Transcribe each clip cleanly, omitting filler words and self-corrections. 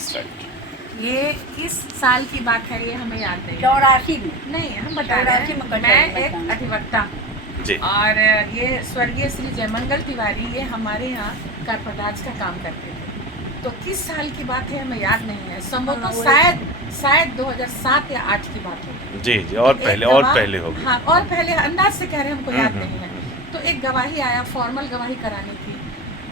Start. ये किस साल की बात है ये हमें याद नहीं। 84 में। नहीं, हम बता रहे 84 में हैं। कटौती मैं एक बताना। अधिवक्ता जी और ये स्वर्गीय श्री जयमंगल तिवारी ये हमारे यहाँ कारपटाज का काम करते थे। तो किस साल की बात है हमें याद नहीं है। संभवतः हाँ, शायद 2007 या 8 की बात होगी। जी जी, और एक पहले होगी। हाँ, और पहले अंदाज से कह रहे हैं, हमको याद हम्म, नहीं है। तो एक गवाही आया, फॉर्मल गवाही करानी थी।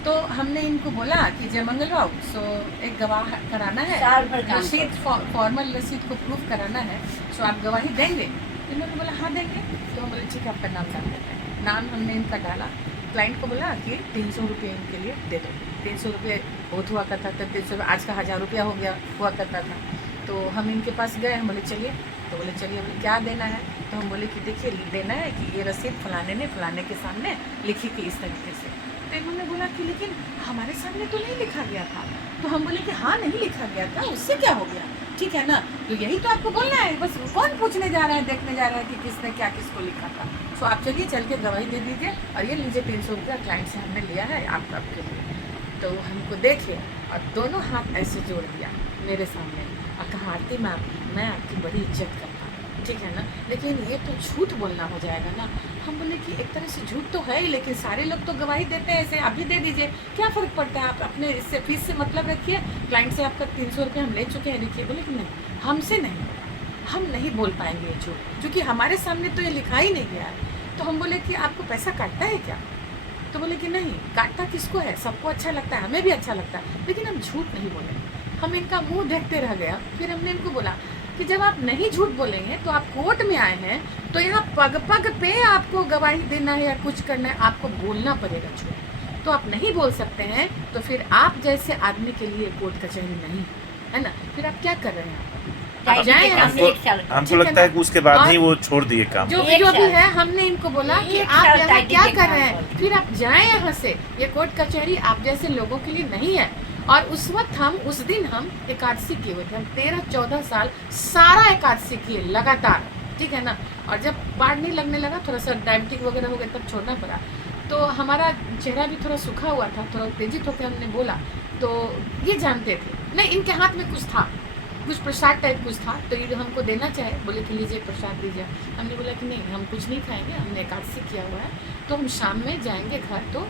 तो हमने इनको बोला कि जयमंगल बाबू सो एक गवाह कराना है, साल भर काम रसीद फॉर्मल रसीद को प्रूफ कराना है, सो आप गवाही देंगे। इन्होंने बोला हाँ देंगे। तो हम बोले ठीक है, आपका नाम डाल देते हैं। नाम हमने इनका डाला। क्लाइंट को बोला कि 300 रुपये इनके लिए दे दो। 300 रुपये बहुत हुआ करता था, 300 आज का 1000 रुपया हो गया हुआ करता था। तो हम इनके पास गए, हम बोले चलिए। तो बोले चलिए, बोले क्या देना है। तो हम बोले कि देखिए देना है कि ये रसीद फलाने ने फलाने के सामने लिखी थी इस तरीके से। तो इन्होंने बोला कि लेकिन हमारे सामने तो नहीं लिखा गया था। तो हम बोले कि हाँ नहीं लिखा गया था, उससे क्या हो गया, ठीक है ना। तो यही तो आपको बोलना है, बस कौन पूछने जा रहा है, देखने जा रहा है कि किसने क्या किसको लिखा था। तो आप चलिए चल के गवाही दे दीजिए और ये लीजिए 300 रुपया क्लाइंट से हमने लिया है आपके लिए। तो हमको देखे और दोनों हाथ ऐसे जोड़ दिया मेरे सामने और कहा आरती मैम मैं आपकी बड़ी इज्जत करता हूँ, ठीक है ना, लेकिन ये तो झूठ बोलना हो जाएगा ना। हम बोले कि एक तरह से झूठ तो है ही, लेकिन सारे लोग तो गवाही देते हैं ऐसे, आप भी दे दीजिए, क्या फ़र्क पड़ता है। आप अपने इससे फीस से मतलब रखिए, क्लाइंट से आपका 300 रुपये हम ले चुके हैं, लिखिए। बोले कि नहीं, हमसे नहीं, हम नहीं बोल पाएंगे ये झूठ, क्योंकि हमारे सामने तो ये लिखा ही नहीं गया है। तो हम बोले कि आपको पैसा काटता है क्या। तो बोले कि नहीं, काटता किसको है, सबको अच्छा लगता है, हमें भी अच्छा लगता है, लेकिन हम झूठ नहीं बोले। हम इनका मुंह देखते रह गया। फिर हमने इनको बोला कि जब आप नहीं झूठ बोलेंगे तो आप कोर्ट में आए हैं, तो यहाँ पग पग पे आपको गवाही देना है या कुछ करना है, आपको बोलना पड़ेगा झूठ। तो आप नहीं बोल सकते हैं, तो फिर आप जैसे आदमी के लिए कोर्ट कचहरी नहीं है ना। फिर आप क्या कर रहे हैं आप जाएं यहाँ से। हमको लगता है कि उसके बाद ही वो छोड़ दिए काम। जो भी है, हमने इनको बोला कि आप यहाँ क्या कर रहे हैं, फिर आप जाएं यहाँ से, ये कोर्ट कचहरी आप जैसे लोगों के लिए नहीं है। और उस वक्त उस दिन हम एकादशी किए हुए थे, हम 13-14 साल सारा एकादशी किए लगातार, ठीक है ना। और जब पार नहीं लगने लगा, थोड़ा सा डायबिटिक वगैरह हो गया, तब छोड़ना पड़ा। तो हमारा चेहरा भी थोड़ा सूखा हुआ था, थोड़ा उत्तेजित होकर हमने बोला। तो ये जानते थे नहीं, इनके हाथ में कुछ था, कुछ प्रसाद टाइप कुछ था, तो ये हमको देना चाहे, बोले कि लीजिए प्रसाद दीजिए। हमने बोला कि नहीं, हम कुछ नहीं खाएंगे, हमने एकादशी किया हुआ है, तो हम शाम में जाएंगे घर, तो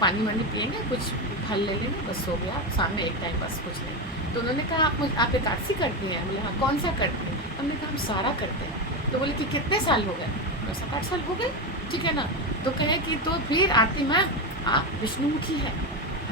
पानी वानी पिएंगे, कुछ फल ले लेंगे, बस हो गया, शाम में एक टाइम बस, कुछ नहीं। तो उन्होंने कहा आप एकादशी करती हैं। बोले हाँ, कौन सा करते हैं। हमने कहा हम सारा करते हैं। तो बोले कि कितने साल हो गए। 7-8 साल हो गए, ठीक है ना। तो कहे कि तो फिर आरती मैम आप विष्णुमुखी है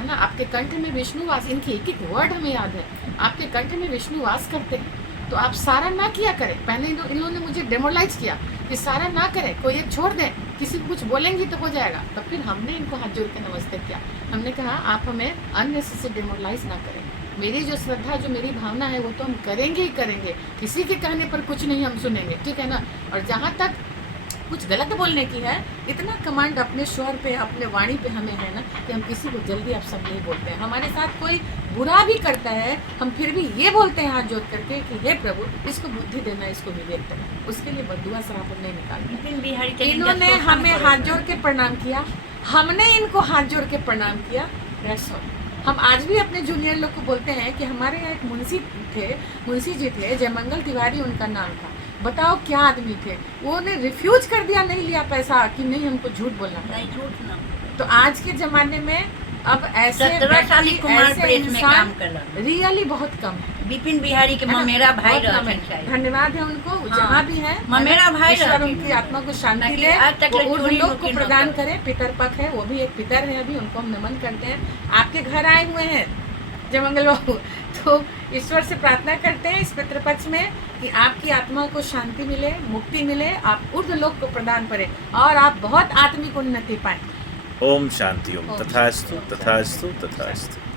ना, आपके कंठ में विष्णु वास, इनकी एक एक वर्ड हमें याद है, आपके कंठ में विष्णु वास करते हैं, तो आप सारा ना किया करें। पहले इन्होंने मुझे डेमोलाइज किया कि सारा ना करें, कोई एक छोड़ दें, किसी को कुछ बोलेंगी तो हो जाएगा। तो फिर हमने इनको हाथ जोड़ के नमस्ते किया। हमने कहा आप हमें अननेसेसरी डेमोलाइज ना करें, मेरी जो श्रद्धा, जो मेरी भावना है, वो तो हम करेंगे ही करेंगे, किसी के कहने पर कुछ नहीं हम सुनेंगे, ठीक है ना। और जहाँ तक कुछ गलत बोलने की है, इतना कमांड अपने स्वर पे, अपने वाणी पे हमें है ना कि हम किसी को जल्दी आप सब नहीं बोलते हैं। हमारे साथ कोई बुरा भी करता है, हम फिर भी ये बोलते हैं हाथ जोड़ करके कि हे प्रभु इसको बुद्धि देना, इसको विवेक देना, उसके लिए बदुआ श्राप हम नहीं निकालते। इन्होंने हमें हाथ जोड़ के प्रणाम किया, हमने इनको हाथ जोड़ के प्रणाम किया। हम आज भी अपने जूनियर लोग को बोलते हैं कि हमारे यहाँ एक मुंशी जी थे, जयमंगल तिवारी उनका नाम था। बताओ क्या आदमी थे, उन्होंने रिफ्यूज कर दिया, नहीं लिया पैसा, कि नहीं हमको झूठ बोलना नहीं, झूठ ना। तो आज के ज़माने में अब ऐसे 17 साल कुमार प्रेस में काम कर रियली बहुत कम है। बिपिन बिहारी के मेरा भाई धन्यवाद है उनको, जहाँ भी है मेरा भाई, ईश्वर उनकी आत्मा को शांति दे, उन लोग को प्रदान करे। पितर पक्ष है, वो भी एक पितर है, अभी उनको हम नमन करते हैं। आपके घर आए हुए हैं जयमंगल बाबू, तो ईश्वर से प्रार्थना करते हैं इस पितृपक्ष में कि आपकी आत्मा को शांति मिले, मुक्ति मिले, आप ऊर्ध्व लोक को प्रदान करें और आप बहुत आत्मिक उन्नति पाएं। ओम शांति ओम तथास्तु तथास्तु तथास्तु।